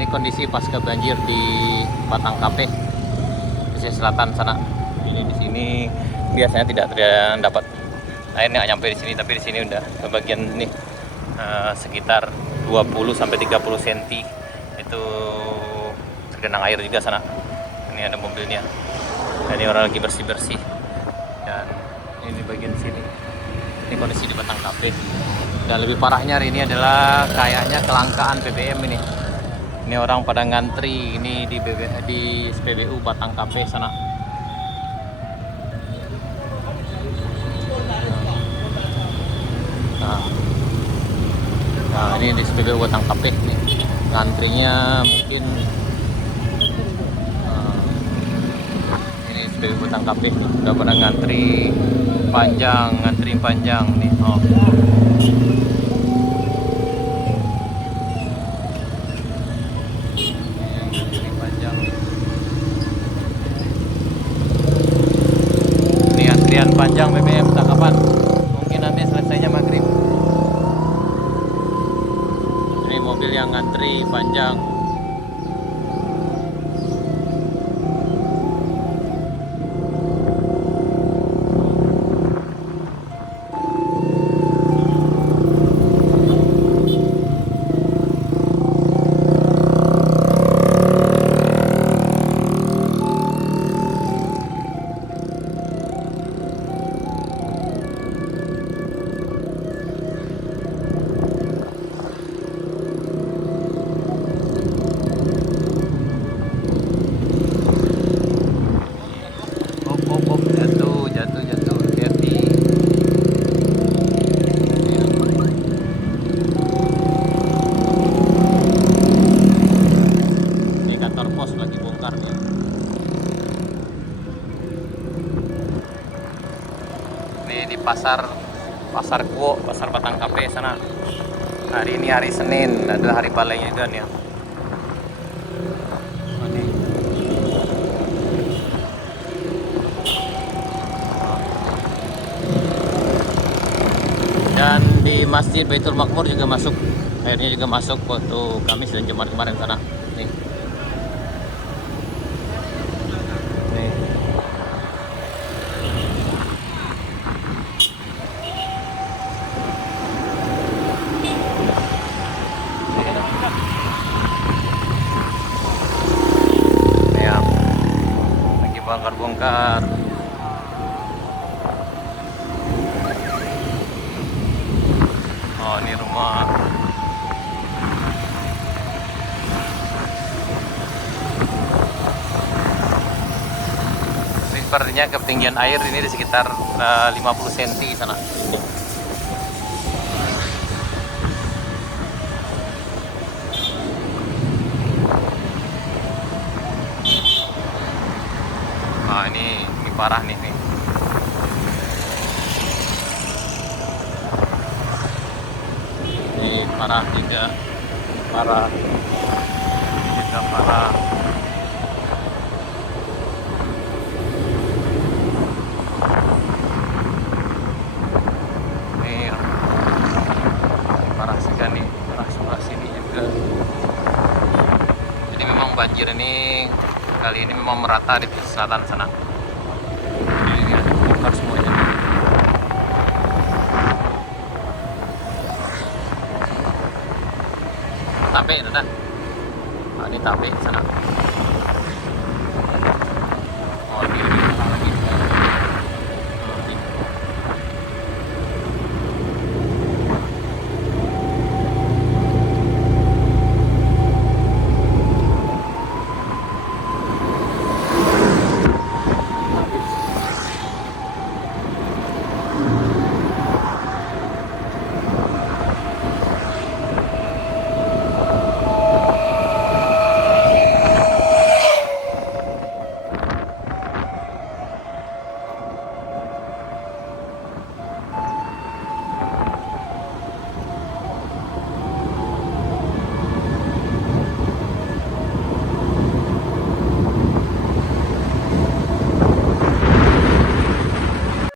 Ini kondisi pasca banjir di Batang Kape, pesisir selatan sana. Ini di sini biasanya tidak dapat airnya, nggak nyampe di sini, tapi di sini udah bagian ini sekitar 20 sampai 30 cm itu tergenang air juga sana. Ini ada mobilnya. Dan ini orang lagi bersih-bersih. Dan ini bagian sini. Ini kondisi di Batang Kape. Dan lebih parahnya hari ini adalah kayaknya kelangkaan BBM ini. Ini orang pada ngantri ini di SPBU Batang Kape sana. Nah, ini di SPBU Batang Kape nih. Ngantrinya mungkin ini SPBU Batang Kape nih. Udah pada ngantri panjang nih. Oh. Antrian panjang BBM tak kapan, mungkin nanti selesainya maghrib. Ini mobil yang ngantri panjang. Jatuh, hati-hati. Ini kantor pos lagi bongkar nih. Ini di pasar Kuo, pasar Batang Kape sana. Hari ini hari Senin, adalah hari balainya juga nih. Dan di Masjid Baitul Makmur juga masuk, airnya juga masuk waktu Kamis dan Jumat kemarin sana. Nih. Nih. Nih ya. Lagi bongkar. Oh, ini rumah. Ini sepertinya ketinggian air ini di sekitar 50 cm sana. Nah, ini parah nih. Parah juga, parah. Ini parah sekali, parah sebelah sini juga. Jadi memang banjir ini kali ini memang merata di selatan sana. Ini ada bongkar semuanya. Tape, nah, ini tape sana.